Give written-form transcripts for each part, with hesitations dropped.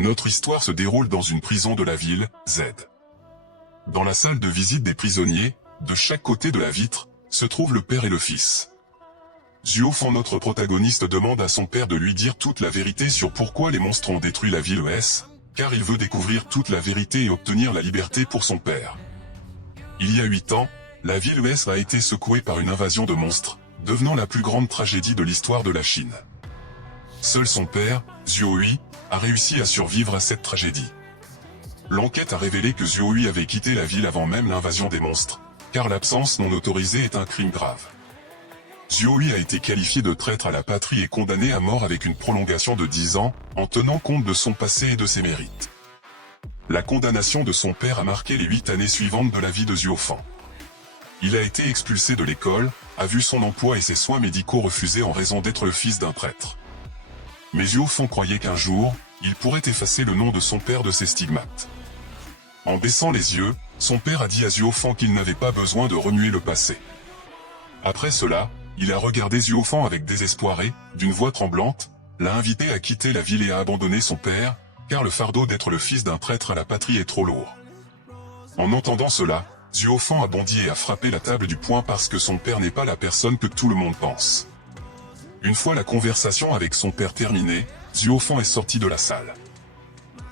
Notre histoire se déroule dans une prison de la ville, Z. Dans la salle de visite des prisonniers, de chaque côté de la vitre, se trouvent le père et le fils. Zuofan, notre protagoniste, demande à son père de lui dire toute la vérité sur pourquoi les monstres ont détruit la ville ES, car il veut découvrir toute la vérité et obtenir la liberté pour son père. Il y a 8 ans, la ville ES a été secouée par une invasion de monstres, devenant la plus grande tragédie de l'histoire de la Chine. Seul son père, Zuohui, a réussi à survivre à cette tragédie. L'enquête a révélé que Zuohui avait quitté la ville avant même l'invasion des monstres, car l'absence non autorisée est un crime grave. Zuohui a été qualifié de traître à la patrie et condamné à mort avec une prolongation de 10 ans, en tenant compte de son passé et de ses mérites. La condamnation de son père a marqué les 8 années suivantes de la vie de Zuofan. Il a été expulsé de l'école, a vu son emploi et ses soins médicaux refusés en raison d'être le fils d'un prêtre. Mais Zuofan croyait qu'un jour, il pourrait effacer le nom de son père de ses stigmates. En baissant les yeux, son père a dit à Zuofan qu'il n'avait pas besoin de remuer le passé. Après cela, il a regardé Zuofan avec désespoir et, d'une voix tremblante, l'a invité à quitter la ville et à abandonner son père, car le fardeau d'être le fils d'un prêtre à la patrie est trop lourd. En entendant cela, Zuofan a bondi et a frappé la table du poing parce que son père n'est pas la personne que tout le monde pense. Une fois la conversation avec son père terminée, Zuofan est sorti de la salle.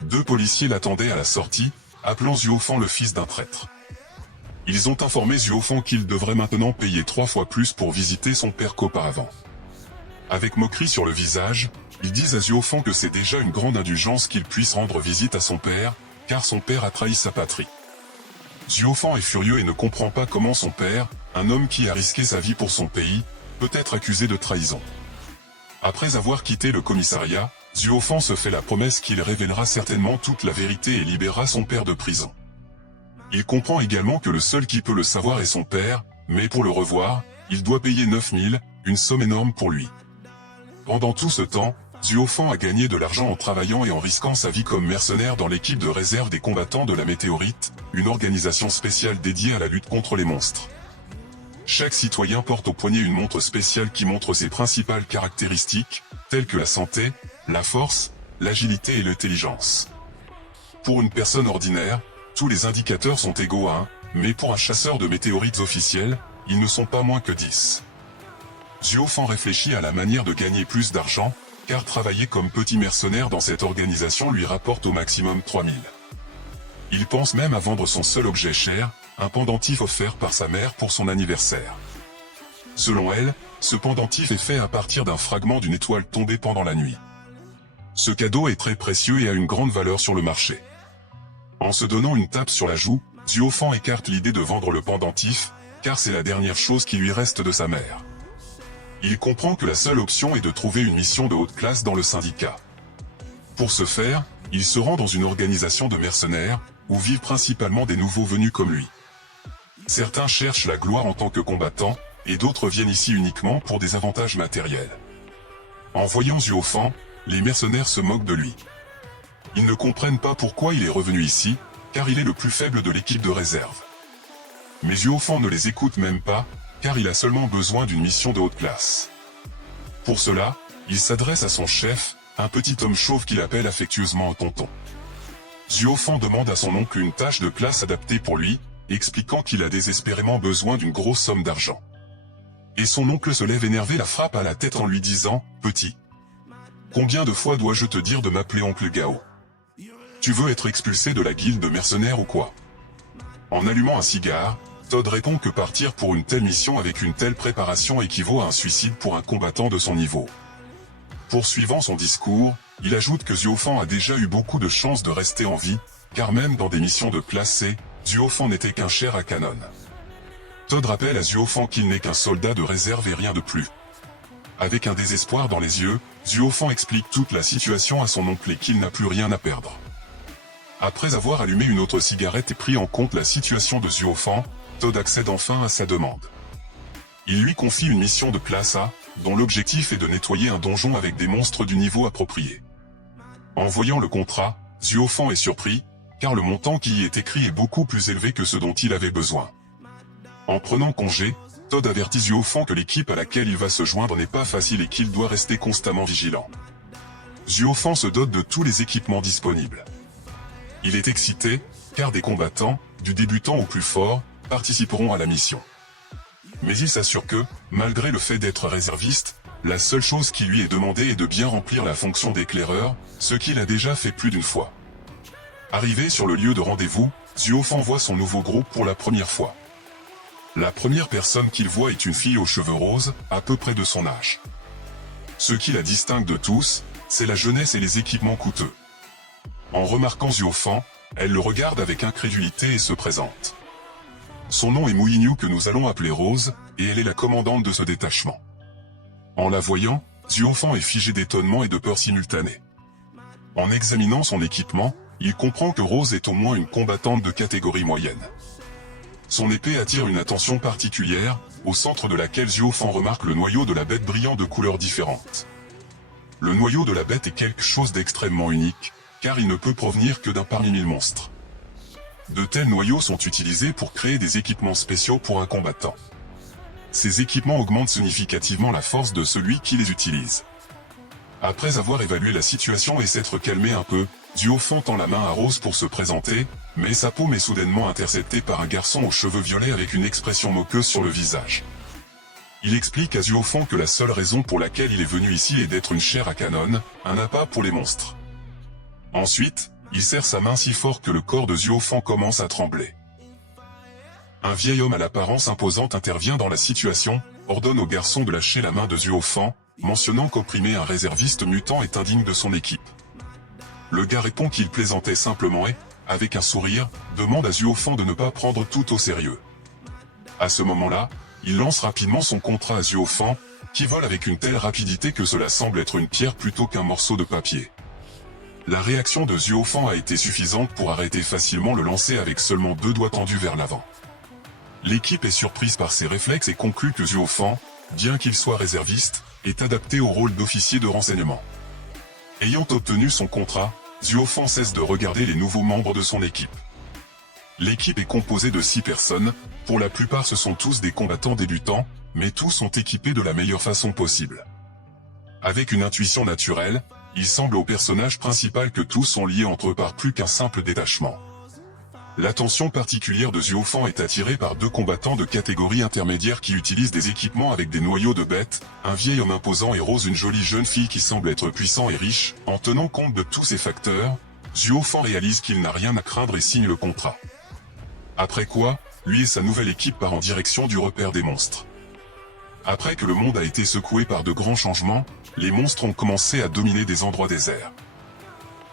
2 policiers l'attendaient à la sortie, appelant Zuofan le fils d'un traître. Ils ont informé Zuofan qu'il devrait maintenant payer 3 fois plus pour visiter son père qu'auparavant. Avec moquerie sur le visage, ils disent à Zuofan que c'est déjà une grande indulgence qu'il puisse rendre visite à son père, car son père a trahi sa patrie. Zuofan est furieux et ne comprend pas comment son père, un homme qui a risqué sa vie pour son pays, peut être accusé de trahison. Après avoir quitté le commissariat, Zuofan se fait la promesse qu'il révélera certainement toute la vérité et libérera son père de prison. Il comprend également que le seul qui peut le savoir est son père, mais pour le revoir, il doit payer 9000, une somme énorme pour lui. Pendant tout ce temps, Zuofan a gagné de l'argent en travaillant et en risquant sa vie comme mercenaire dans l'équipe de réserve des combattants de la Météorite, une organisation spéciale dédiée à la lutte contre les monstres. Chaque citoyen porte au poignet une montre spéciale qui montre ses principales caractéristiques, telles que la santé, la force, l'agilité et l'intelligence. Pour une personne ordinaire, tous les indicateurs sont égaux à 1, mais pour un chasseur de météorites officiel, ils ne sont pas moins que 10. Zuofan réfléchit à la manière de gagner plus d'argent, car travailler comme petit mercenaire dans cette organisation lui rapporte au maximum 3000. Il pense même à vendre son seul objet cher, un pendentif offert par sa mère pour son anniversaire. Selon elle, ce pendentif est fait à partir d'un fragment d'une étoile tombée pendant la nuit. Ce cadeau est très précieux et a une grande valeur sur le marché. En se donnant une tape sur la joue, Zuofan écarte l'idée de vendre le pendentif, car c'est la dernière chose qui lui reste de sa mère. Il comprend que la seule option est de trouver une mission de haute classe dans le syndicat. Pour ce faire, il se rend dans une organisation de mercenaires, où vivent principalement des nouveaux venus comme lui. Certains cherchent la gloire en tant que combattants, et d'autres viennent ici uniquement pour des avantages matériels. En voyant Zuofan, les mercenaires se moquent de lui. Ils ne comprennent pas pourquoi il est revenu ici, car il est le plus faible de l'équipe de réserve. Mais Zuofan ne les écoute même pas, car il a seulement besoin d'une mission de haute classe. Pour cela, il s'adresse à son chef, un petit homme chauve qu'il appelle affectueusement tonton. Zuofan demande à son oncle une tâche de classe adaptée pour lui, expliquant qu'il a désespérément besoin d'une grosse somme d'argent. Et son oncle se lève énervé, la frappe à la tête en lui disant « Petit, combien de fois dois-je te dire de m'appeler oncle Gao? Tu veux être expulsé de la guilde de mercenaires ou quoi ?» En allumant un cigare, Todd répond que partir pour une telle mission avec une telle préparation équivaut à un suicide pour un combattant de son niveau. Poursuivant son discours, il ajoute que Zuofan a déjà eu beaucoup de chances de rester en vie, car même dans des missions de classe C, Zuofan n'était qu'un chair à canon. Todd rappelle à Zuofan qu'il n'est qu'un soldat de réserve et rien de plus. Avec un désespoir dans les yeux, Zuofan explique toute la situation à son oncle et qu'il n'a plus rien à perdre. Après avoir allumé une autre cigarette et pris en compte la situation de Zuofan, Todd accède enfin à sa demande. Il lui confie une mission de classe A, dont l'objectif est de nettoyer un donjon avec des monstres du niveau approprié. En voyant le contrat, Zuofan est surpris, car le montant qui y est écrit est beaucoup plus élevé que ce dont il avait besoin. En prenant congé, Todd avertit Zuofan que l'équipe à laquelle il va se joindre n'est pas facile et qu'il doit rester constamment vigilant. Zuofan se dote de tous les équipements disponibles. Il est excité, car des combattants, du débutant au plus fort, participeront à la mission. Mais il s'assure que, malgré le fait d'être réserviste, la seule chose qui lui est demandée est de bien remplir la fonction d'éclaireur, ce qu'il a déjà fait plus d'une fois. Arrivé sur le lieu de rendez-vous, Zuofan voit son nouveau groupe pour la première fois. La première personne qu'il voit est une fille aux cheveux roses, à peu près de son âge. Ce qui la distingue de tous, c'est la jeunesse et les équipements coûteux. En remarquant Zuofan, elle le regarde avec incrédulité et se présente. Son nom est Mouinyu que nous allons appeler Rose, et elle est la commandante de ce détachement. En la voyant, Zuofan est figé d'étonnement et de peur simultanée. En examinant son équipement, il comprend que Rose est au moins une combattante de catégorie moyenne. Son épée attire une attention particulière, au centre de laquelle Zuofan remarque le noyau de la bête brillant de couleurs différentes. Le noyau de la bête est quelque chose d'extrêmement unique, car il ne peut provenir que d'un parmi mille monstres. De tels noyaux sont utilisés pour créer des équipements spéciaux pour un combattant. Ces équipements augmentent significativement la force de celui qui les utilise. Après avoir évalué la situation et s'être calmé un peu, Zuofan tend la main à Rose pour se présenter, mais sa paume est soudainement interceptée par un garçon aux cheveux violets avec une expression moqueuse sur le visage. Il explique à Zuofan que la seule raison pour laquelle il est venu ici est d'être une chair à canon, un appât pour les monstres. Ensuite, il serre sa main si fort que le corps de Zuofan commence à trembler. Un vieil homme à l'apparence imposante intervient dans la situation, ordonne au garçon de lâcher la main de Zuofan, mentionnant qu'opprimer un réserviste mutant est indigne de son équipe. Le gars répond qu'il plaisantait simplement et, avec un sourire, demande à Zuofan de ne pas prendre tout au sérieux. À ce moment-là, il lance rapidement son contrat à Zuofan, qui vole avec une telle rapidité que cela semble être une pierre plutôt qu'un morceau de papier. La réaction de Zuofan a été suffisante pour arrêter facilement le lancer avec seulement 2 doigts tendus vers l'avant. L'équipe est surprise par ses réflexes et conclut que Zuofan, bien qu'il soit réserviste, est adapté au rôle d'officier de renseignement. Ayant obtenu son contrat, Zuofan cesse de regarder les nouveaux membres de son équipe. L'équipe est composée de 6 personnes, pour la plupart ce sont tous des combattants débutants, mais tous sont équipés de la meilleure façon possible. Avec une intuition naturelle, il semble au personnage principal que tous sont liés entre eux par plus qu'un simple détachement. L'attention particulière de Zuofan est attirée par 2 combattants de catégorie intermédiaire qui utilisent des équipements avec des noyaux de bêtes, un vieil homme imposant et Rose une jolie jeune fille qui semble être puissant et riche. En tenant compte de tous ces facteurs, Zuofan réalise qu'il n'a rien à craindre et signe le contrat. Après quoi, lui et sa nouvelle équipe part en direction du repère des monstres. Après que le monde a été secoué par de grands changements, les monstres ont commencé à dominer des endroits déserts.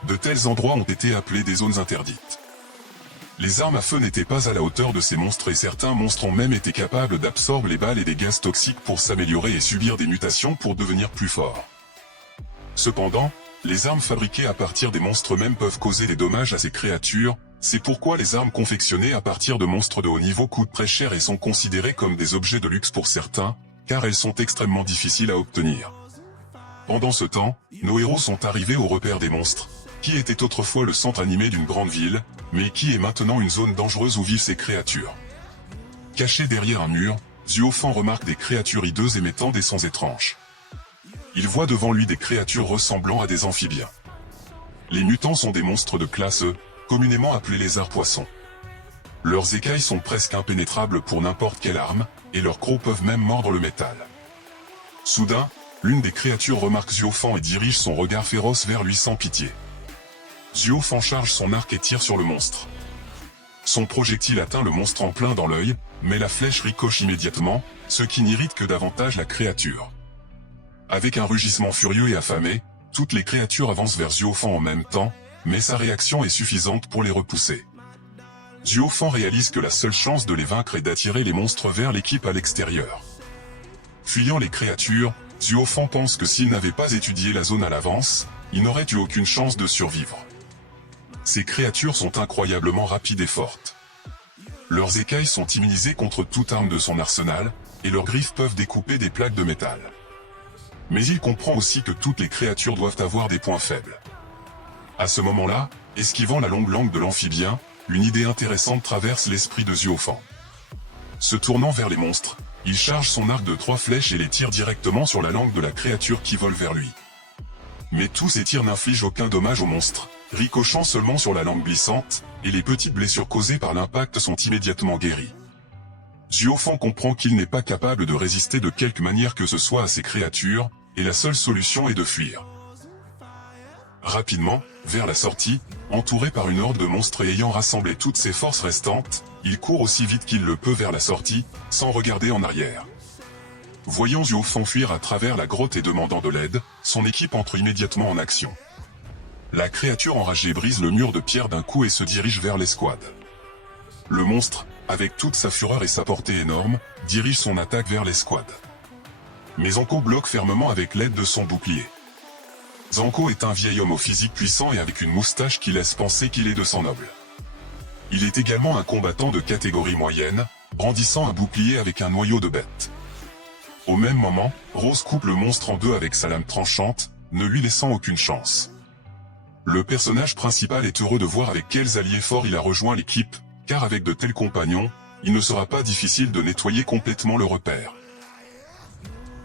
De tels endroits ont été appelés des zones interdites. Les armes à feu n'étaient pas à la hauteur de ces monstres et certains monstres ont même été capables d'absorber les balles et des gaz toxiques pour s'améliorer et subir des mutations pour devenir plus forts. Cependant, les armes fabriquées à partir des monstres même peuvent causer des dommages à ces créatures, c'est pourquoi les armes confectionnées à partir de monstres de haut niveau coûtent très cher et sont considérées comme des objets de luxe pour certains, car elles sont extrêmement difficiles à obtenir. Pendant ce temps, nos héros sont arrivés au repère des monstres, qui était autrefois le centre animé d'une grande ville, mais qui est maintenant une zone dangereuse où vivent ces créatures. Caché derrière un mur, Zuofan remarque des créatures hideuses émettant des sons étranges. Il voit devant lui des créatures ressemblant à des amphibiens. Les mutants sont des monstres de classe E, communément appelés lézards-poissons. Leurs écailles sont presque impénétrables pour n'importe quelle arme, et leurs crocs peuvent même mordre le métal. Soudain, l'une des créatures remarque Zuofan et dirige son regard féroce vers lui sans pitié. Zuofan charge son arc et tire sur le monstre. Son projectile atteint le monstre en plein dans l'œil, mais la flèche ricoche immédiatement, ce qui n'irrite que davantage la créature. Avec un rugissement furieux et affamé, toutes les créatures avancent vers Zuofan en même temps, mais sa réaction est suffisante pour les repousser. Zuofan réalise que la seule chance de les vaincre est d'attirer les monstres vers l'équipe à l'extérieur. Fuyant les créatures, Zuofan pense que s'il n'avait pas étudié la zone à l'avance, il n'aurait eu aucune chance de survivre. Ces créatures sont incroyablement rapides et fortes. Leurs écailles sont immunisées contre toute arme de son arsenal, et leurs griffes peuvent découper des plaques de métal. Mais il comprend aussi que toutes les créatures doivent avoir des points faibles. À ce moment-là, esquivant la longue langue de l'amphibien, une idée intéressante traverse l'esprit de Zuofan. Se tournant vers les monstres, il charge son arc de 3 flèches et les tire directement sur la langue de la créature qui vole vers lui. Mais tous ces tirs n'infligent aucun dommage au monstre, ricochant seulement sur la langue glissante, et les petites blessures causées par l'impact sont immédiatement guéries. Zuofan comprend qu'il n'est pas capable de résister de quelque manière que ce soit à ces créatures, et la seule solution est de fuir. Rapidement, vers la sortie, entouré par une horde de monstres et ayant rassemblé toutes ses forces restantes, il court aussi vite qu'il le peut vers la sortie, sans regarder en arrière. Voyant Zuofan fuir à travers la grotte et demandant de l'aide, son équipe entre immédiatement en action. La créature enragée brise le mur de pierre d'un coup et se dirige vers l'escouade. Le monstre, avec toute sa fureur et sa portée énorme, dirige son attaque vers l'escouade. Mais Zanko bloque fermement avec l'aide de son bouclier. Zanko est un vieil homme au physique puissant et avec une moustache qui laisse penser qu'il est de sang noble. Il est également un combattant de catégorie moyenne, brandissant un bouclier avec un noyau de bête. Au même moment, Rose coupe le monstre en deux avec sa lame tranchante, ne lui laissant aucune chance. Le personnage principal est heureux de voir avec quels alliés forts il a rejoint l'équipe, car avec de tels compagnons, il ne sera pas difficile de nettoyer complètement le repère.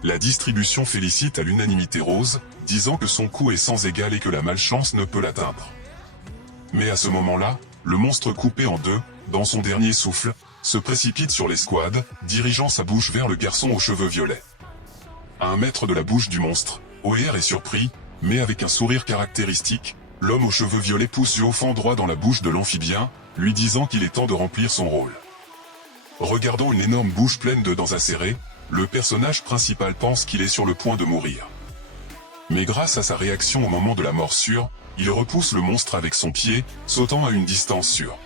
La distribution félicite à l'unanimité Rose, disant que son coup est sans égal et que la malchance ne peut l'atteindre. Mais à ce moment-là, le monstre coupé en deux, dans son dernier souffle, se précipite sur l'escouade, dirigeant sa bouche vers le garçon aux cheveux violets. À 1 mètre de la bouche du monstre, Oer est surpris, mais avec un sourire caractéristique, l'homme aux cheveux violets pousse Zuofan droit dans la bouche de l'amphibien, lui disant qu'il est temps de remplir son rôle. Regardant une énorme bouche pleine de dents acérées, le personnage principal pense qu'il est sur le point de mourir. Mais grâce à sa réaction au moment de la morsure, il repousse le monstre avec son pied, sautant à une distance sûre.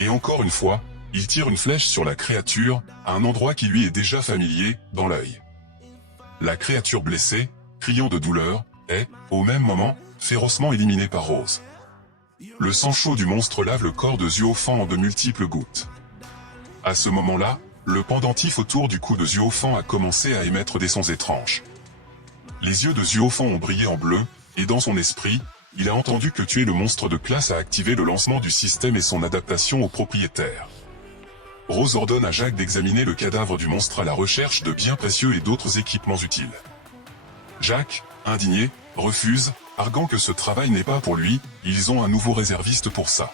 Et encore une fois, il tire une flèche sur la créature, à un endroit qui lui est déjà familier, dans l'œil. La créature blessée, criant de douleur, est, au même moment, férocement éliminée par Rose. Le sang chaud du monstre lave le corps de Zuofan en de multiples gouttes. À ce moment-là, le pendentif autour du cou de Zuofan a commencé à émettre des sons étranges. Les yeux de Zuofan ont brillé en bleu, et dans son esprit, il a entendu que tuer le monstre de classe a activé le lancement du système et son adaptation au propriétaire. Rose ordonne à Jack d'examiner le cadavre du monstre à la recherche de biens précieux et d'autres équipements utiles. Jack, indigné, refuse, arguant que ce travail n'est pas pour lui, ils ont un nouveau réserviste pour ça.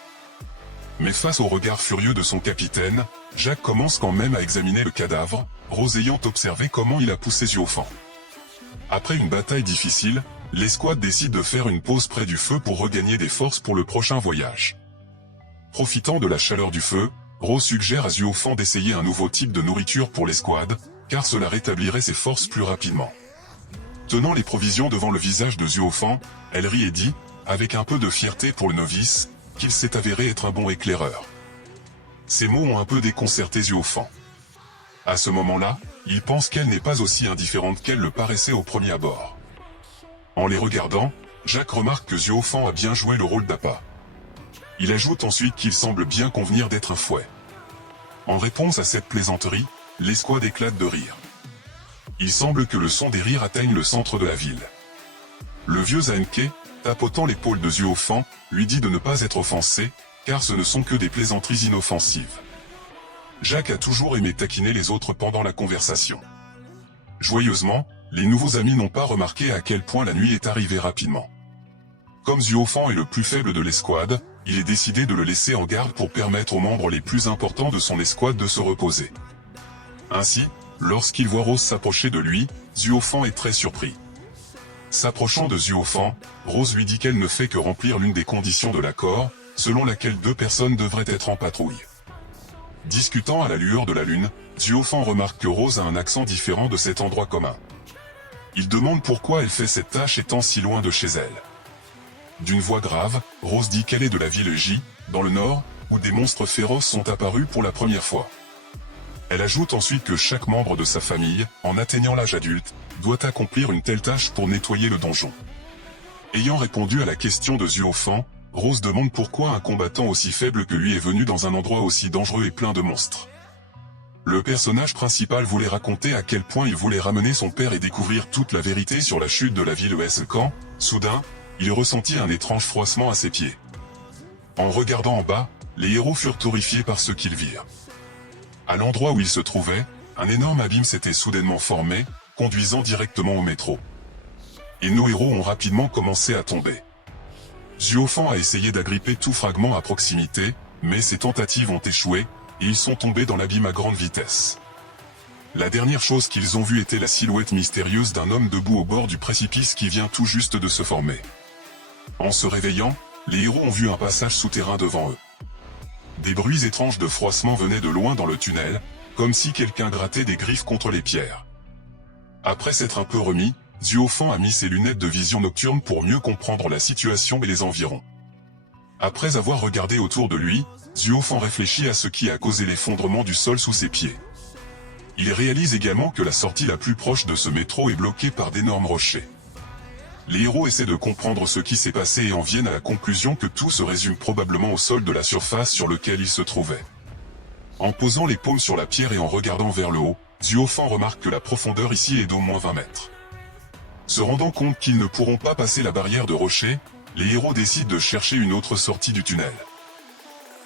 Mais face au regard furieux de son capitaine, Jack commence quand même à examiner le cadavre, Rose ayant observé comment il a poussé Zuofan. Après une bataille difficile, l'escouade décide de faire une pause près du feu pour regagner des forces pour le prochain voyage. Profitant de la chaleur du feu, Rose suggère à Zuofan d'essayer un nouveau type de nourriture pour l'escouade, car cela rétablirait ses forces plus rapidement. Tenant les provisions devant le visage de Zuofan, elle rit et dit, avec un peu de fierté pour le novice, qu'il s'est avéré être un bon éclaireur. Ces mots ont un peu déconcerté Zuofan. À ce moment-là, il pense qu'elle n'est pas aussi indifférente qu'elle le paraissait au premier abord. En les regardant, Jack remarque que Zuofan a bien joué le rôle d'appât. Il ajoute ensuite qu'il semble bien convenir d'être un fouet. En réponse à cette plaisanterie, l'escouade éclate de rire. Il semble que le son des rires atteigne le centre de la ville. Le vieux Zanke, tapotant l'épaule de Zuofan, lui dit de ne pas être offensé, car ce ne sont que des plaisanteries inoffensives. Jack a toujours aimé taquiner les autres pendant la conversation. Joyeusement, les nouveaux amis n'ont pas remarqué à quel point la nuit est arrivée rapidement. Comme Zuofan est le plus faible de l'escouade, il est décidé de le laisser en garde pour permettre aux membres les plus importants de son escouade de se reposer. Ainsi, lorsqu'il voit Rose s'approcher de lui, Zuofan est très surpris. S'approchant de Zuofan, Rose lui dit qu'elle ne fait que remplir l'une des conditions de l'accord, selon laquelle 2 personnes devraient être en patrouille. Discutant à la lueur de la lune, Zuofan remarque que Rose a un accent différent de cet endroit commun. Il demande pourquoi elle fait cette tâche étant si loin de chez elle. D'une voix grave, Rose dit qu'elle est de la ville J, dans le nord, où des monstres féroces sont apparus pour la première fois. Elle ajoute ensuite que chaque membre de sa famille, en atteignant l'âge adulte, doit accomplir une telle tâche pour nettoyer le donjon. Ayant répondu à la question de Zuofan, Rose demande pourquoi un combattant aussi faible que lui est venu dans un endroit aussi dangereux et plein de monstres. Le personnage principal voulait raconter à quel point il voulait ramener son père et découvrir toute la vérité sur la chute de la ville ES quand, soudain, il ressentit un étrange froissement à ses pieds. En regardant en bas, les héros furent horrifiés par ce qu'ils virent. À l'endroit où ils se trouvaient, un énorme abîme s'était soudainement formé, conduisant directement au métro. et nos héros ont rapidement commencé à tomber. Zuofan a essayé d'agripper tout fragment à proximité, mais ses tentatives ont échoué, et ils sont tombés dans l'abîme à grande vitesse. La dernière chose qu'ils ont vue était la silhouette mystérieuse d'un homme debout au bord du précipice qui vient tout juste de se former. En se réveillant, les héros ont vu un passage souterrain devant eux. Des bruits étranges de froissement venaient de loin dans le tunnel, comme si quelqu'un grattait des griffes contre les pierres. Après s'être un peu remis, Zuofan a mis ses lunettes de vision nocturne pour mieux comprendre la situation et les environs. Après avoir regardé autour de lui, Zuofan réfléchit à ce qui a causé l'effondrement du sol sous ses pieds. Il réalise également que la sortie la plus proche de ce métro est bloquée par d'énormes rochers. Les héros essaient de comprendre ce qui s'est passé et en viennent à la conclusion que tout se résume probablement au sol de la surface sur lequel ils se trouvaient. En posant les paumes sur la pierre et en regardant vers le haut, Zuofan remarque que la profondeur ici est d'au moins 20 mètres. Se rendant compte qu'ils ne pourront pas passer la barrière de rochers, les héros décident de chercher une autre sortie du tunnel.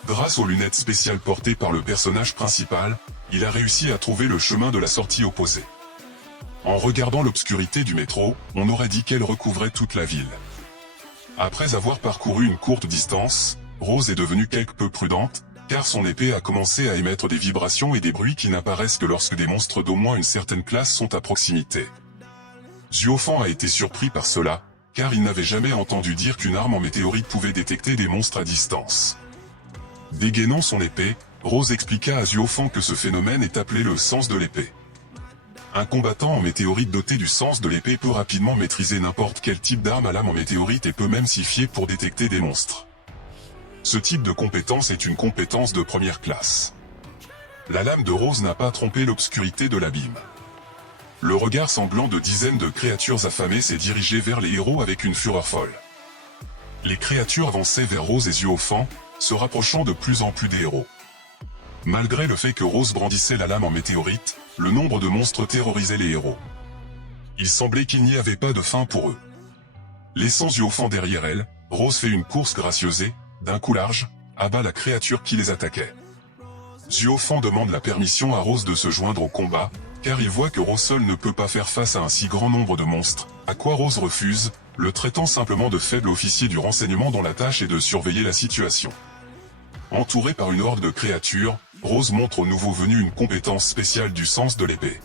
Grâce aux lunettes spéciales portées par le personnage principal, il a réussi à trouver le chemin de la sortie opposée. En regardant l'obscurité du métro, on aurait dit qu'elle recouvrait toute la ville. Après avoir parcouru une courte distance, Rose est devenue quelque peu prudente, car son épée a commencé à émettre des vibrations et des bruits qui n'apparaissent que lorsque des monstres d'au moins une certaine classe sont à proximité. Zuofan a été surpris par cela, car il n'avait jamais entendu dire qu'une arme en météorite pouvait détecter des monstres à distance. Dégainant son épée, Rose expliqua à Zuofan que ce phénomène est appelé le sens de l'épée. Un combattant en météorite doté du sens de l'épée peut rapidement maîtriser n'importe quel type d'arme à lame en météorite et peut même s'y fier pour détecter des monstres. Ce type de compétence est une compétence de première classe. La lame de Rose n'a pas trompé l'obscurité de l'abîme. Le regard sanglant de dizaines de créatures affamées s'est dirigé vers les héros avec une fureur folle. Les créatures avançaient vers Rose et Zuofan, se rapprochant de plus en plus des héros. Malgré le fait que Rose brandissait la lame en météorite, le nombre de monstres terrorisait les héros. Il semblait qu'il n'y avait pas de fin pour eux. Laissant Zuofan derrière elle, Rose fait une course gracieuse et, d'un coup large, abat la créature qui les attaquait. Zuofan demande la permission à Rose de se joindre au combat, car il voit que Rose seule ne peut pas faire face à un si grand nombre de monstres, à quoi Rose refuse, le traitant simplement de faible officier du renseignement dont la tâche est de surveiller la situation. Entouré par une horde de créatures, Rose montre au nouveau venu une compétence spéciale du sens de l'épée.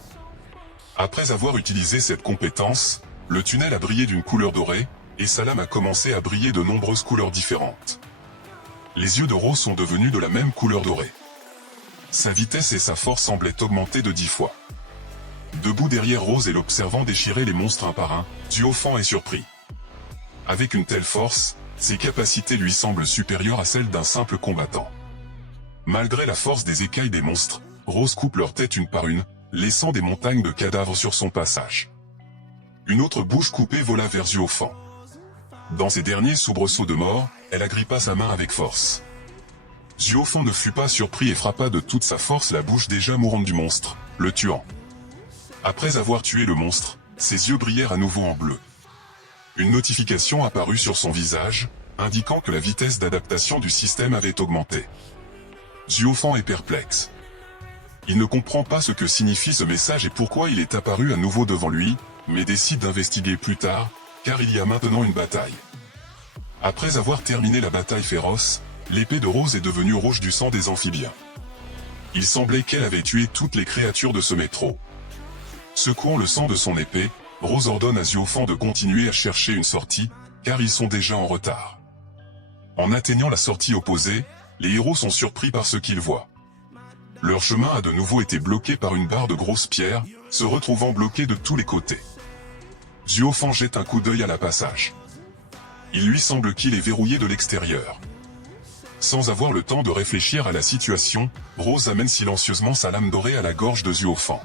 Après avoir utilisé cette compétence, le tunnel a brillé d'une couleur dorée, et sa lame a commencé à briller de nombreuses couleurs différentes. Les yeux de Rose sont devenus de la même couleur dorée. Sa vitesse et sa force semblaient augmenter de 10 fois. Debout derrière Rose et l'observant déchirer les monstres un par un, Zuofan est surpris. Avec une telle force, ses capacités lui semblent supérieures à celles d'un simple combattant. Malgré la force des écailles des monstres, Rose coupe leur tête une par une, laissant des montagnes de cadavres sur son passage. Une autre bouche coupée vola vers Zuofan. Dans ses derniers soubresauts de mort, elle agrippa sa main avec force. Zuofan ne fut pas surpris et frappa de toute sa force la bouche déjà mourante du monstre, le tuant. Après avoir tué le monstre, ses yeux brillèrent à nouveau en bleu. Une notification apparut sur son visage, indiquant que la vitesse d'adaptation du système avait augmenté. Zuofan est perplexe. Il ne comprend pas ce que signifie ce message et pourquoi il est apparu à nouveau devant lui, mais décide d'investiguer plus tard, car il y a maintenant une bataille. Après avoir terminé la bataille féroce, l'épée de Rose est devenue rouge du sang des amphibiens. Il semblait qu'elle avait tué toutes les créatures de ce métro. Secouant le sang de son épée, Rose ordonne à Zuofan de continuer à chercher une sortie, car ils sont déjà en retard. En atteignant la sortie opposée, les héros sont surpris par ce qu'ils voient. Leur chemin a de nouveau été bloqué par une barre de grosses pierres, se retrouvant bloqué de tous les côtés. Zuofan jette un coup d'œil à la passage. Il lui semble qu'il est verrouillé de l'extérieur. Sans avoir le temps de réfléchir à la situation, Rose amène silencieusement sa lame dorée à la gorge de Zuofan.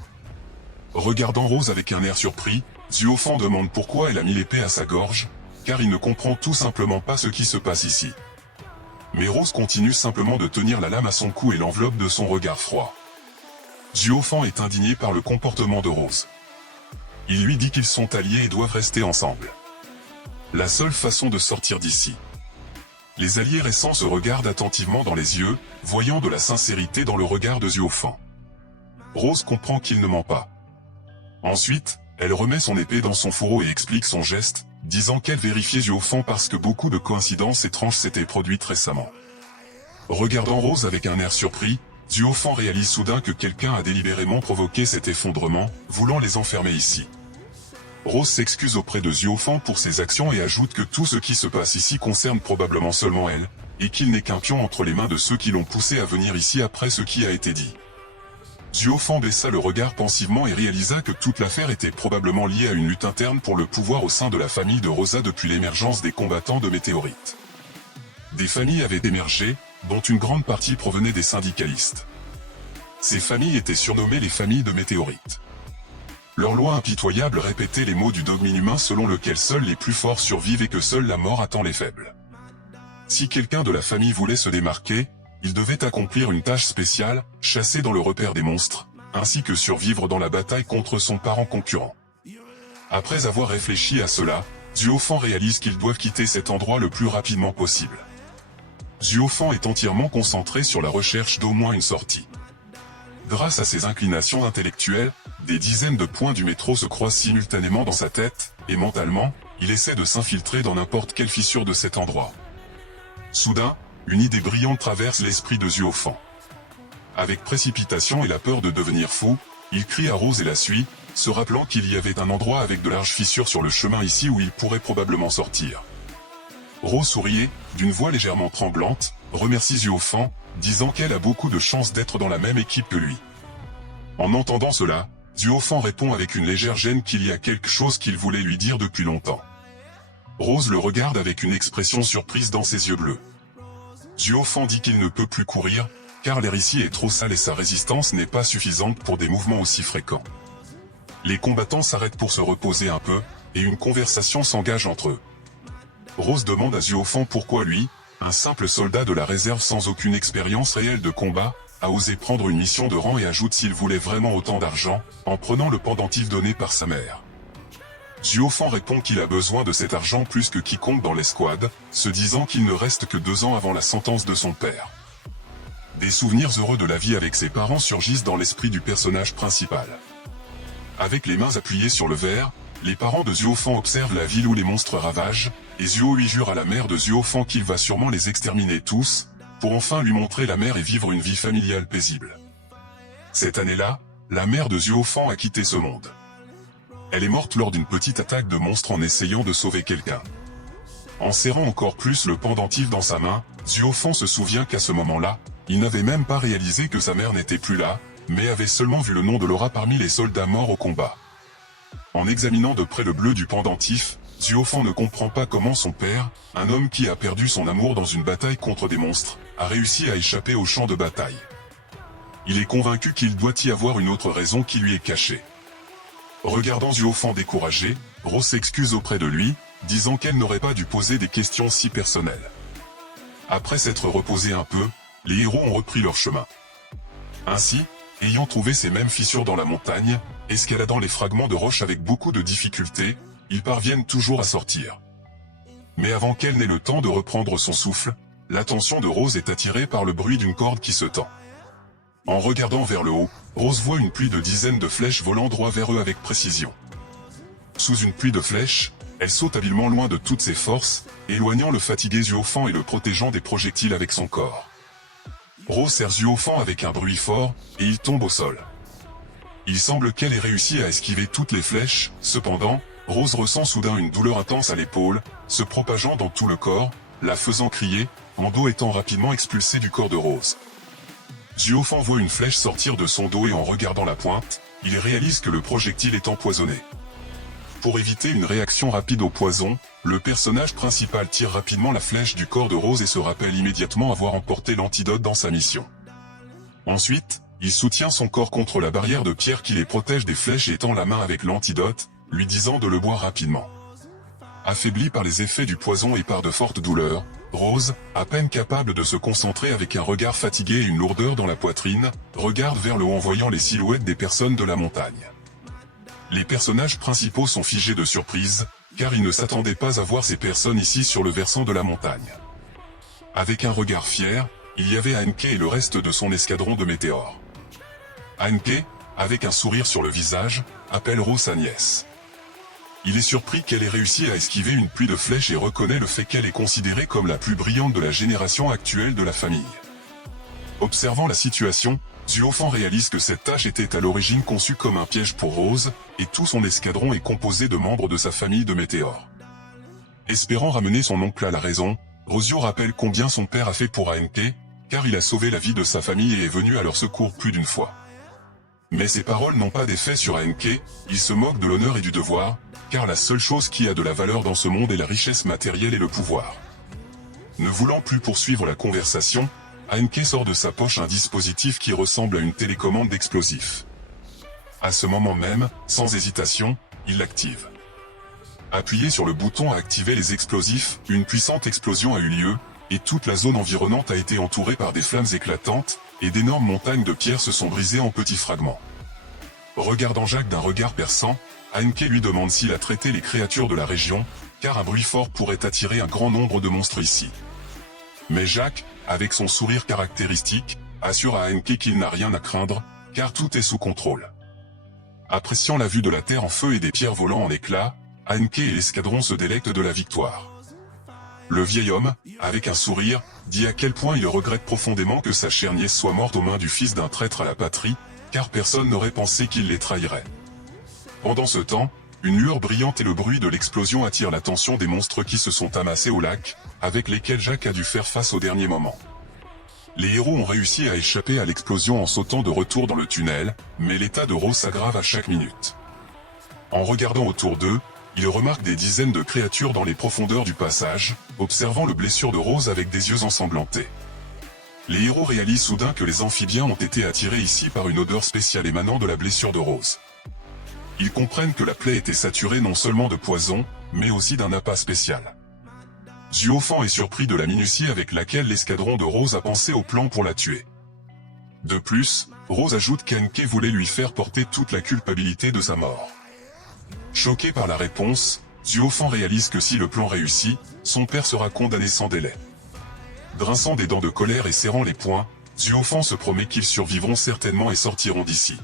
Regardant Rose avec un air surpris, Zuofan demande pourquoi elle a mis l'épée à sa gorge, car il ne comprend tout simplement pas ce qui se passe ici. Mais Rose continue simplement de tenir la lame à son cou et l'enveloppe de son regard froid. Zuofan est indigné par le comportement de Rose. Il lui dit qu'ils sont alliés et doivent rester ensemble. La seule façon de sortir d'ici. Les alliés récents se regardent attentivement dans les yeux, voyant de la sincérité dans le regard de Zuofan. Rose comprend qu'il ne ment pas. Ensuite, Elle remet son épée dans son fourreau et explique son geste, disant qu'elle vérifiait yeux au fond parce que beaucoup de coïncidences étranges s'étaient produites récemment. Regardant Rose avec un air surpris, Zuofan réalise soudain que quelqu'un a délibérément provoqué cet effondrement, voulant les enfermer ici. Rose s'excuse auprès de Zuofan pour ses actions et ajoute que tout ce qui se passe ici concerne probablement seulement elle, et qu'il n'est qu'un pion entre les mains de ceux qui l'ont poussé à venir ici après ce qui a été dit. Zuofan baissa le regard pensivement et réalisa que toute l'affaire était probablement liée à une lutte interne pour le pouvoir au sein de la famille de Rosa depuis l'émergence des combattants de Météorite. Des familles avaient émergé, dont une grande partie provenait des syndicalistes. Ces familles étaient surnommées les familles de Météorite. Leur loi impitoyable répétait les mots du dogme inhumain selon lequel seuls les plus forts survivent et que seule la mort attend les faibles. Si quelqu'un de la famille voulait se démarquer, il devait accomplir une tâche spéciale, chasser dans le repère des monstres, ainsi que survivre dans la bataille contre son parent concurrent. Après avoir réfléchi à cela, Zuofan réalise qu'ils doivent quitter cet endroit le plus rapidement possible. Zuofan est entièrement concentré sur la recherche d'au moins une sortie. Grâce à ses inclinations intellectuelles, des dizaines de points du métro se croisent simultanément dans sa tête, et mentalement, il essaie de s'infiltrer dans n'importe quelle fissure de cet endroit. Soudain, une idée brillante traverse l'esprit de Zuofan. Avec précipitation et la peur de devenir fou, il crie à Rose et la suit, se rappelant qu'il y avait un endroit avec de larges fissures sur le chemin ici où il pourrait probablement sortir. Rose souriait, d'une voix légèrement tremblante, remercie Zuofan, disant qu'elle a beaucoup de chance d'être dans la même équipe que lui. En entendant cela, Zuofan répond avec une légère gêne qu'il y a quelque chose qu'il voulait lui dire depuis longtemps. Rose le regarde avec une expression surprise dans ses yeux bleus. Zuofan dit qu'il ne peut plus courir, car l'air ici est trop sale et sa résistance n'est pas suffisante pour des mouvements aussi fréquents. Les combattants s'arrêtent pour se reposer un peu, et une conversation s'engage entre eux. Rose demande à Zuofan pourquoi lui, un simple soldat de la réserve sans aucune expérience réelle de combat, a osé prendre une mission de rang et ajoute s'il voulait vraiment autant d'argent, en prenant le pendentif donné par sa mère. Zuofan répond qu'il a besoin de cet argent plus que quiconque dans l'escouade, se disant qu'il ne reste que 2 ans avant la sentence de son père. Des souvenirs heureux de la vie avec ses parents surgissent dans l'esprit du personnage principal. Avec les mains appuyées sur le verre, les parents de Zuofan observent la ville où les monstres ravagent, et Zuo lui jure à la mère de Zuofan qu'il va sûrement les exterminer tous, pour enfin lui montrer la mer et vivre une vie familiale paisible. Cette année-là, la mère de Zuofan a quitté ce monde. Elle est morte lors d'une petite attaque de monstres en essayant de sauver quelqu'un. En serrant encore plus le pendentif dans sa main, Zuofan se souvient qu'à ce moment-là, il n'avait même pas réalisé que sa mère n'était plus là, mais avait seulement vu le nom de Laura parmi les soldats morts au combat. En examinant de près le bleu du pendentif, Zuofan ne comprend pas comment son père, un homme qui a perdu son amour dans une bataille contre des monstres, a réussi à échapper au champ de bataille. Il est convaincu qu'il doit y avoir une autre raison qui lui est cachée. Regardant Zuofan découragé, Rose s'excuse auprès de lui, disant qu'elle n'aurait pas dû poser des questions si personnelles. Après s'être reposés un peu, les héros ont repris leur chemin. Ainsi, ayant trouvé ces mêmes fissures dans la montagne, escaladant les fragments de roche avec beaucoup de difficultés, ils parviennent toujours à sortir. Mais avant qu'elle n'ait le temps de reprendre son souffle, l'attention de Rose est attirée par le bruit d'une corde qui se tend. En regardant vers le haut, Rose voit une pluie de dizaines de flèches volant droit vers eux avec précision. Sous une pluie de flèches, elle saute habilement loin de toutes ses forces, éloignant le fatigué Zuofan et le protégeant des projectiles avec son corps. Rose serre Zuofan avec un bruit fort, et il tombe au sol. Il semble qu'elle ait réussi à esquiver toutes les flèches, cependant, Rose ressent soudain une douleur intense à l'épaule, se propageant dans tout le corps, la faisant crier, son dos étant rapidement expulsé du corps de Rose. Zuofan voit une flèche sortir de son dos et en regardant la pointe, il réalise que le projectile est empoisonné. Pour éviter une réaction rapide au poison, le personnage principal tire rapidement la flèche du corps de Rose et se rappelle immédiatement avoir emporté l'antidote dans sa mission. Ensuite, il soutient son corps contre la barrière de pierre qui les protège des flèches et tend la main avec l'antidote, lui disant de le boire rapidement. Affaibli par les effets du poison et par de fortes douleurs, Rose, à peine capable de se concentrer avec un regard fatigué et une lourdeur dans la poitrine, regarde vers le haut en voyant les silhouettes des personnes de la montagne. Les personnages principaux sont figés de surprise, car ils ne s'attendaient pas à voir ces personnes ici sur le versant de la montagne. Avec un regard fier, il y avait Anke et le reste de son escadron de météores. Anke, avec un sourire sur le visage, appelle Rose sa nièce. Il est surpris qu'elle ait réussi à esquiver une pluie de flèches et reconnaît le fait qu'elle est considérée comme la plus brillante de la génération actuelle de la famille. Observant la situation, Zuofan réalise que cette tâche était à l'origine conçue comme un piège pour Rose, et tout son escadron est composé de membres de sa famille de météores. Espérant ramener son oncle à la raison, Rosio rappelle combien son père a fait pour ANK, car il a sauvé la vie de sa famille et est venu à leur secours plus d'une fois. Mais ces paroles n'ont pas d'effet sur ANK, il se moque de l'honneur et du devoir, car la seule chose qui a de la valeur dans ce monde est la richesse matérielle et le pouvoir. Ne voulant plus poursuivre la conversation, ANK sort de sa poche un dispositif qui ressemble à une télécommande d'explosifs. À ce moment même, sans hésitation, il l'active. Appuyé sur le bouton à activer les explosifs, une puissante explosion a eu lieu, et toute la zone environnante a été entourée par des flammes éclatantes, et d'énormes montagnes de pierres se sont brisées en petits fragments. Regardant Jacques d'un regard perçant, ANK lui demande s'il a traité les créatures de la région, car un bruit fort pourrait attirer un grand nombre de monstres ici. Mais Jacques, avec son sourire caractéristique, assure à ANK qu'il n'a rien à craindre, car tout est sous contrôle. Appréciant la vue de la terre en feu et des pierres volant en éclats, ANK et l'escadron se délectent de la victoire. Le vieil homme, avec un sourire, dit à quel point il regrette profondément que sa chère nièce soit morte aux mains du fils d'un traître à la patrie, car personne n'aurait pensé qu'il les trahirait. Pendant ce temps, une lueur brillante et le bruit de l'explosion attirent l'attention des monstres qui se sont amassés au lac, avec lesquels Jacques a dû faire face au dernier moment. Les héros ont réussi à échapper à l'explosion en sautant de retour dans le tunnel, mais l'état de Rose s'aggrave à chaque minute. En regardant autour d'eux, ils remarquent des dizaines de créatures dans les profondeurs du passage, observant le blessure de Rose avec des yeux ensanglantés. Les héros réalisent soudain que les amphibiens ont été attirés ici par une odeur spéciale émanant de la blessure de Rose. Ils comprennent que la plaie était saturée non seulement de poison, mais aussi d'un appât spécial. Zuofan est surpris de la minutie avec laquelle l'escadron de Rose a pensé au plan pour la tuer. De plus, Rose ajoute qu'ANK voulait lui faire porter toute la culpabilité de sa mort. Choqué par la réponse, Zuofan réalise que si le plan réussit, son père sera condamné sans délai. Grinçant des dents de colère et serrant les poings, Zuofan se promet qu'ils survivront certainement et sortiront d'ici.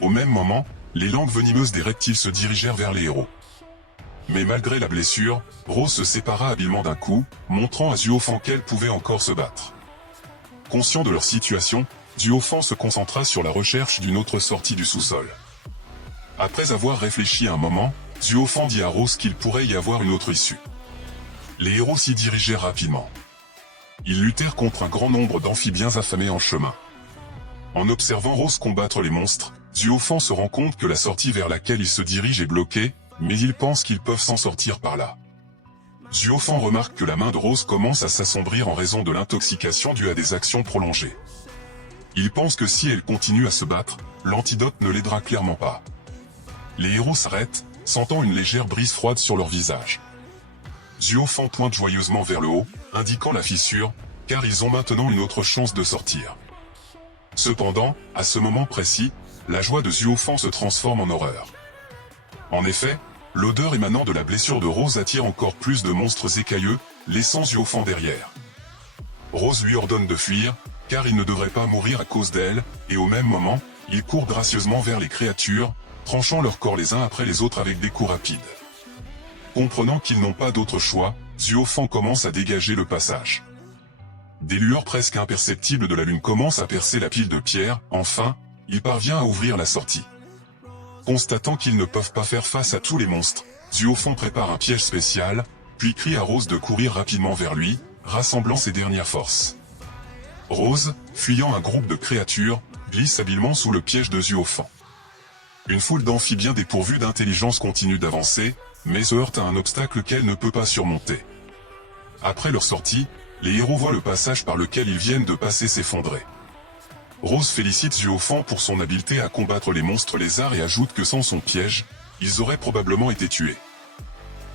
Au même moment, les langues venimeuses des reptiles se dirigèrent vers les héros. Mais malgré la blessure, Rose se sépara habilement d'un coup, montrant à Zuofan qu'elle pouvait encore se battre. Conscient de leur situation, Zuofan se concentra sur la recherche d'une autre sortie du sous-sol. Après avoir réfléchi un moment, Zuofan dit à Rose qu'il pourrait y avoir une autre issue. Les héros s'y dirigèrent rapidement. Ils luttèrent contre un grand nombre d'amphibiens affamés en chemin. En observant Rose combattre les monstres, Zuofan se rend compte que la sortie vers laquelle il se dirige est bloquée, mais il pense qu'ils peuvent s'en sortir par là. Zuofan remarque que la main de Rose commence à s'assombrir en raison de l'intoxication due à des actions prolongées. Il pense que si elle continue à se battre, l'antidote ne l'aidera clairement pas. Les héros s'arrêtent, sentant une légère brise froide sur leur visage. Zuofan pointe joyeusement vers le haut, indiquant la fissure, car ils ont maintenant une autre chance de sortir. Cependant, à ce moment précis, la joie de Zuofan se transforme en horreur. En effet, l'odeur émanant de la blessure de Rose attire encore plus de monstres écailleux, laissant Zuofan derrière. Rose lui ordonne de fuir, car il ne devrait pas mourir à cause d'elle, et au même moment, il court gracieusement vers les créatures, tranchant leurs corps les uns après les autres avec des coups rapides. Comprenant qu'ils n'ont pas d'autre choix, Zuofan commence à dégager le passage. Des lueurs presque imperceptibles de la lune commencent à percer la pile de pierres, enfin, il parvient à ouvrir la sortie. Constatant qu'ils ne peuvent pas faire face à tous les monstres, Zuofan prépare un piège spécial, puis crie à Rose de courir rapidement vers lui, rassemblant ses dernières forces. Rose, fuyant un groupe de créatures, glisse habilement sous le piège de Zuofan. Une foule d'amphibiens dépourvus d'intelligence continue d'avancer, mais se heurte à un obstacle qu'elle ne peut pas surmonter. Après leur sortie, les héros voient le passage par lequel ils viennent de passer s'effondrer. Rose félicite Zuofan pour son habileté à combattre les monstres lézards et ajoute que sans son piège, ils auraient probablement été tués.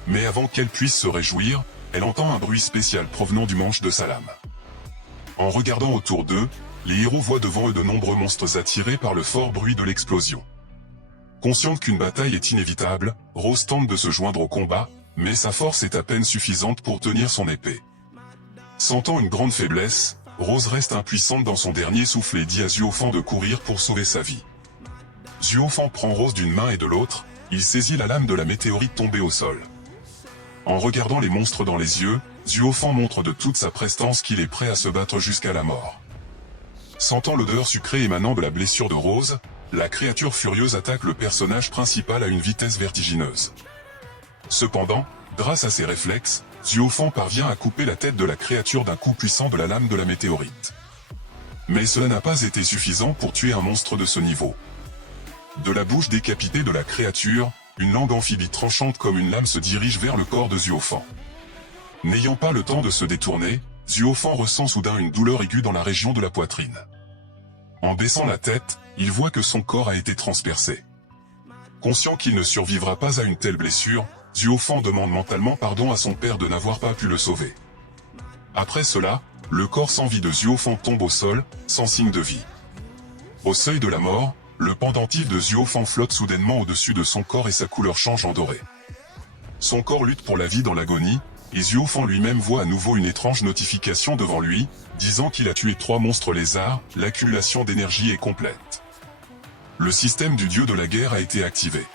Mais avant qu'elle puisse se réjouir, elle entend un bruit spécial provenant du manche de sa lame. En regardant autour d'eux, les héros voient devant eux de nombreux monstres attirés par le fort bruit de l'explosion. Consciente qu'une bataille est inévitable, Rose tente de se joindre au combat, mais sa force est à peine suffisante pour tenir son épée. Sentant une grande faiblesse, Rose reste impuissante dans son dernier souffle et dit à Zuofan de courir pour sauver sa vie. Zuofan prend Rose d'une main et de l'autre, il saisit la lame de la météorite tombée au sol. En regardant les monstres dans les yeux, Zuofan montre de toute sa prestance qu'il est prêt à se battre jusqu'à la mort. Sentant l'odeur sucrée émanant de la blessure de Rose, la créature furieuse attaque le personnage principal à une vitesse vertigineuse. Cependant, grâce à ses réflexes, Zuofan parvient à couper la tête de la créature d'un coup puissant de la lame de la météorite. Mais cela n'a pas été suffisant pour tuer un monstre de ce niveau. De la bouche décapitée de la créature, une langue amphibie tranchante comme une lame se dirige vers le corps de Zuofan. N'ayant pas le temps de se détourner, Zuofan ressent soudain une douleur aiguë dans la région de la poitrine. En baissant la tête, il voit que son corps a été transpercé. Conscient qu'il ne survivra pas à une telle blessure, Zuofan demande mentalement pardon à son père de n'avoir pas pu le sauver. Après cela, le corps sans vie de Zuofan tombe au sol, sans signe de vie. Au seuil de la mort, le pendentif de Zuofan flotte soudainement au-dessus de son corps et sa couleur change en doré. Son corps lutte pour la vie dans l'agonie, et Zuofan lui-même voit à nouveau une étrange notification devant lui, disant qu'il a tué 3 monstres lézards, l'accumulation d'énergie est complète. Le système du dieu de la guerre a été activé.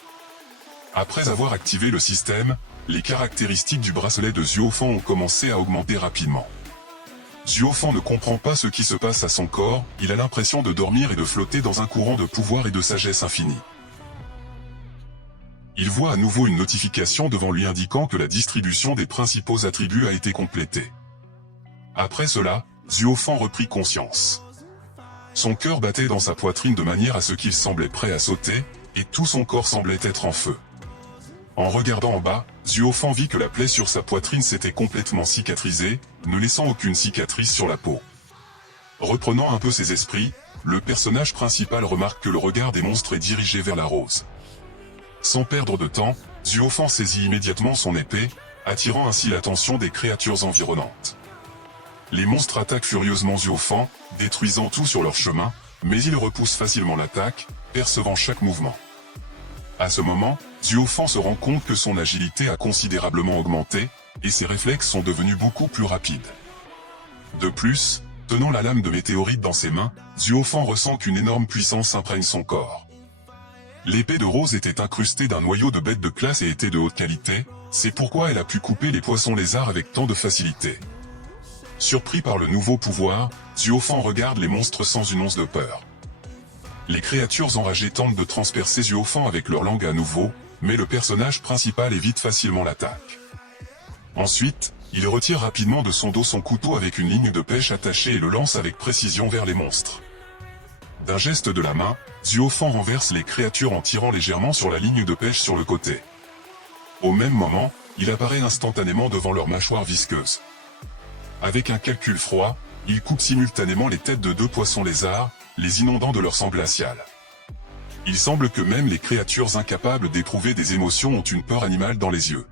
Après avoir activé le système, les caractéristiques du bracelet de Zuofan ont commencé à augmenter rapidement. Zuofan ne comprend pas ce qui se passe à son corps, il a l'impression de dormir et de flotter dans un courant de pouvoir et de sagesse infinie. Il voit à nouveau une notification devant lui indiquant que la distribution des principaux attributs a été complétée. Après cela, Zuofan reprit conscience. Son cœur battait dans sa poitrine de manière à ce qu'il semblait prêt à sauter, et tout son corps semblait être en feu. En regardant en bas, Zuofan vit que la plaie sur sa poitrine s'était complètement cicatrisée, ne laissant aucune cicatrice sur la peau. Reprenant un peu ses esprits, le personnage principal remarque que le regard des monstres est dirigé vers la rose. Sans perdre de temps, Zuofan saisit immédiatement son épée, attirant ainsi l'attention des créatures environnantes. Les monstres attaquent furieusement Zuofan, détruisant tout sur leur chemin, mais il repousse facilement l'attaque, percevant chaque mouvement. À ce moment, Zuofan se rend compte que son agilité a considérablement augmenté, et ses réflexes sont devenus beaucoup plus rapides. De plus, tenant la lame de météorite dans ses mains, Zuofan ressent qu'une énorme puissance imprègne son corps. L'épée de Rose était incrustée d'un noyau de bêtes de classe et était de haute qualité, c'est pourquoi elle a pu couper les poissons lézards avec tant de facilité. Surpris par le nouveau pouvoir, Zuofan regarde les monstres sans une once de peur. Les créatures enragées tentent de transpercer Zuofan avec leur langue à nouveau, mais le personnage principal évite facilement l'attaque. Ensuite, il retire rapidement de son dos son couteau avec une ligne de pêche attachée et le lance avec précision vers les monstres. D'un geste de la main, Zuofan renverse les créatures en tirant légèrement sur la ligne de pêche sur le côté. Au même moment, il apparaît instantanément devant leur mâchoire visqueuse. Avec un calcul froid, il coupe simultanément les têtes de 2 poissons lézards, les inondant de leur sang glacial. Il semble que même les créatures incapables d'éprouver des émotions ont une peur animale dans les yeux.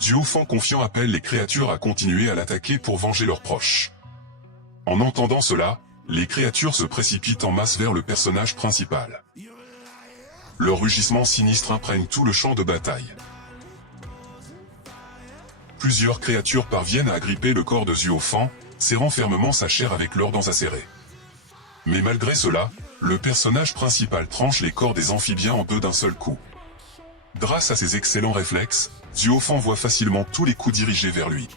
Zuofan confiant appelle les créatures à continuer à l'attaquer pour venger leurs proches. En entendant cela, les créatures se précipitent en masse vers le personnage principal. Leur rugissement sinistre imprègne tout le champ de bataille. Plusieurs créatures parviennent à agripper le corps de Zuofan, serrant fermement sa chair avec leurs dents acérées. Mais malgré cela, le personnage principal tranche les corps des amphibiens en deux d'un seul coup. Grâce à ses excellents réflexes, Zuofan voit facilement tous les coups dirigés vers lui.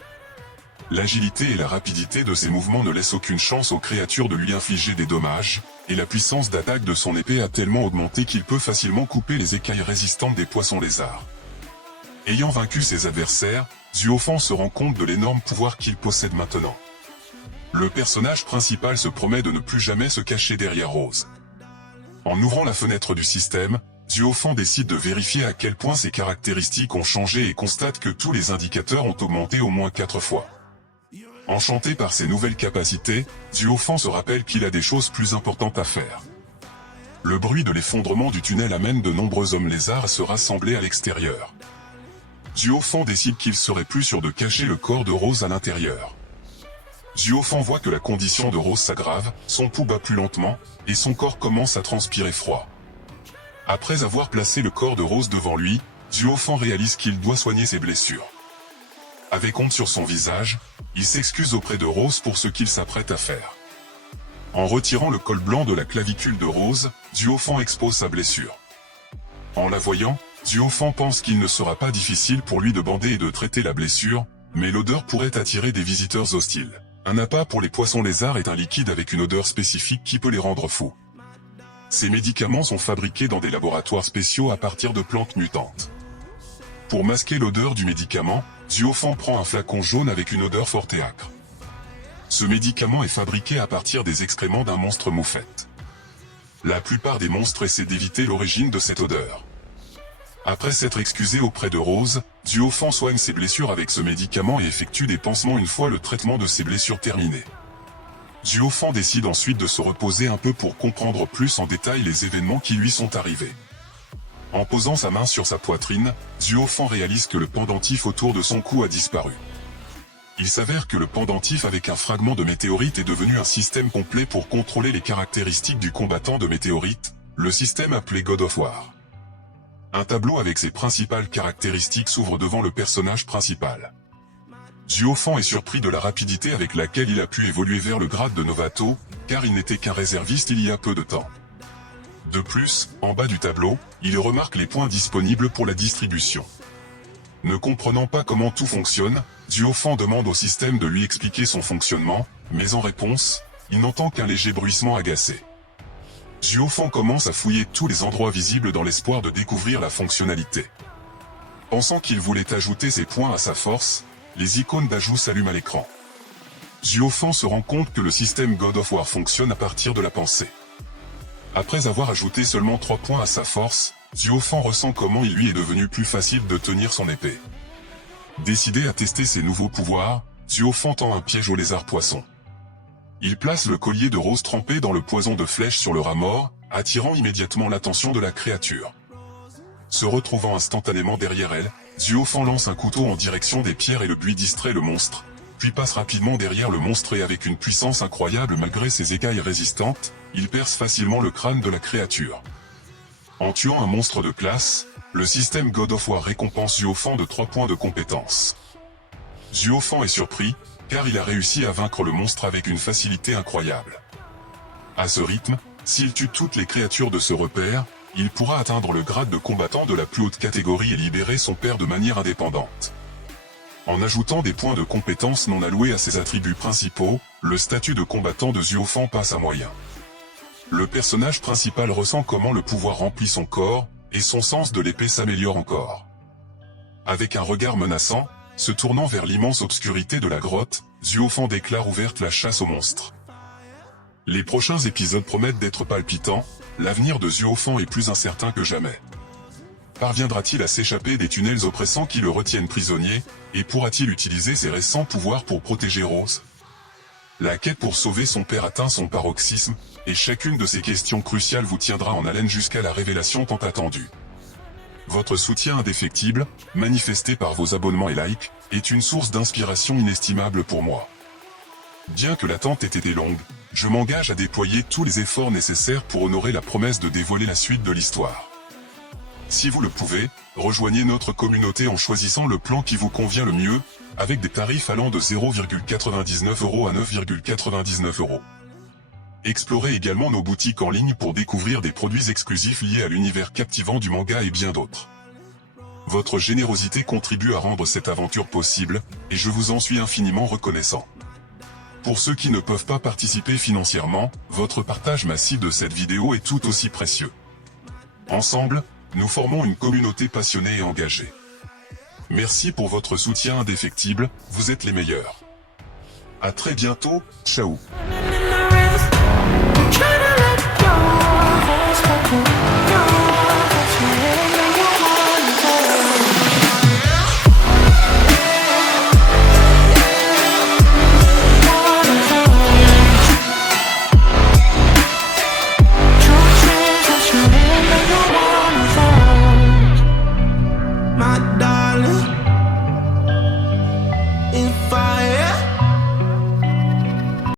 L'agilité et la rapidité de ses mouvements ne laissent aucune chance aux créatures de lui infliger des dommages, et la puissance d'attaque de son épée a tellement augmenté qu'il peut facilement couper les écailles résistantes des poissons lézards. Ayant vaincu ses adversaires, Zuofan se rend compte de l'énorme pouvoir qu'il possède maintenant. Le personnage principal se promet de ne plus jamais se cacher derrière Rose. En ouvrant la fenêtre du système, Zuofan décide de vérifier à quel point ses caractéristiques ont changé et constate que tous les indicateurs ont augmenté au moins 4 fois. Enchanté par ses nouvelles capacités, Zuofan se rappelle qu'il a des choses plus importantes à faire. Le bruit de l'effondrement du tunnel amène de nombreux hommes lézards à se rassembler à l'extérieur. Zuofan décide qu'il serait plus sûr de cacher le corps de Rose à l'intérieur. Zuofan voit que la condition de Rose s'aggrave, son pouls bat plus lentement, et son corps commence à transpirer froid. Après avoir placé le corps de Rose devant lui, Zuofan réalise qu'il doit soigner ses blessures. Avec honte sur son visage, il s'excuse auprès de Rose pour ce qu'il s'apprête à faire. En retirant le col blanc de la clavicule de Rose, Zuofan expose sa blessure. En la voyant, Zuofan pense qu'il ne sera pas difficile pour lui de bander et de traiter la blessure, mais l'odeur pourrait attirer des visiteurs hostiles. Un appât pour les poissons lézards est un liquide avec une odeur spécifique qui peut les rendre fous. Ces médicaments sont fabriqués dans des laboratoires spéciaux à partir de plantes mutantes. Pour masquer l'odeur du médicament, Zuofan prend un flacon jaune avec une odeur forte et âcre. Ce médicament est fabriqué à partir des excréments d'un monstre moufette. La plupart des monstres essaient d'éviter l'origine de cette odeur. Après s'être excusé auprès de Rose, Zuofan soigne ses blessures avec ce médicament et effectue des pansements une fois le traitement de ses blessures terminé. Zuofan décide ensuite de se reposer un peu pour comprendre plus en détail les événements qui lui sont arrivés. En posant sa main sur sa poitrine, Zuofan réalise que le pendentif autour de son cou a disparu. Il s'avère que le pendentif avec un fragment de météorite est devenu un système complet pour contrôler les caractéristiques du combattant de météorite, le système appelé God of War. Un tableau avec ses principales caractéristiques s'ouvre devant le personnage principal. Zuofan est surpris de la rapidité avec laquelle il a pu évoluer vers le grade de Novato, car il n'était qu'un réserviste il y a peu de temps. De plus, en bas du tableau, il remarque les points disponibles pour la distribution. Ne comprenant pas comment tout fonctionne, Zuofan demande au système de lui expliquer son fonctionnement, mais en réponse, il n'entend qu'un léger bruissement agacé. Zuofan commence à fouiller tous les endroits visibles dans l'espoir de découvrir la fonctionnalité. Pensant qu'il voulait ajouter ses points à sa force, les icônes d'ajout s'allument à l'écran. Zuofan se rend compte que le système God of War fonctionne à partir de la pensée. Après avoir ajouté seulement 3 points à sa force, Zuofan ressent comment il lui est devenu plus facile de tenir son épée. Décidé à tester ses nouveaux pouvoirs, Zuofan tend un piège au lézard poisson. Il place le collier de Rose trempé dans le poison de flèche sur le rat mort, attirant immédiatement l'attention de la créature. Se retrouvant instantanément derrière elle, Zuofan lance un couteau en direction des pierres et le buis distrait le monstre, puis passe rapidement derrière le monstre et avec une puissance incroyable malgré ses écailles résistantes, il perce facilement le crâne de la créature. En tuant un monstre de classe, le système God of War récompense Zuofan de 3 points de compétence. Zuofan est surpris, car il a réussi à vaincre le monstre avec une facilité incroyable. À ce rythme, s'il tue toutes les créatures de ce repère, il pourra atteindre le grade de combattant de la plus haute catégorie et libérer son père de manière indépendante. En ajoutant des points de compétence non alloués à ses attributs principaux, le statut de combattant de Zuofan passe à moyen. Le personnage principal ressent comment le pouvoir remplit son corps, et son sens de l'épée s'améliore encore. Avec un regard menaçant, se tournant vers l'immense obscurité de la grotte, Zuofan déclare ouverte la chasse aux monstres. Les prochains épisodes promettent d'être palpitants, l'avenir de Zuofan est plus incertain que jamais. Parviendra-t-il à s'échapper des tunnels oppressants qui le retiennent prisonnier, et pourra-t-il utiliser ses récents pouvoirs pour protéger Rose? La quête pour sauver son père atteint son paroxysme, et chacune de ces questions cruciales vous tiendra en haleine jusqu'à la révélation tant attendue. Votre soutien indéfectible, manifesté par vos abonnements et likes, est une source d'inspiration inestimable pour moi. Bien que l'attente ait été longue, je m'engage à déployer tous les efforts nécessaires pour honorer la promesse de dévoiler la suite de l'histoire. Si vous le pouvez, rejoignez notre communauté en choisissant le plan qui vous convient le mieux, avec des tarifs allant de 0,99 € à 9,99 €. Explorez également nos boutiques en ligne pour découvrir des produits exclusifs liés à l'univers captivant du manga et bien d'autres. Votre générosité contribue à rendre cette aventure possible, et je vous en suis infiniment reconnaissant. Pour ceux qui ne peuvent pas participer financièrement, votre partage massif de cette vidéo est tout aussi précieux. Ensemble, nous formons une communauté passionnée et engagée. Merci pour votre soutien indéfectible, vous êtes les meilleurs. À très bientôt, ciao.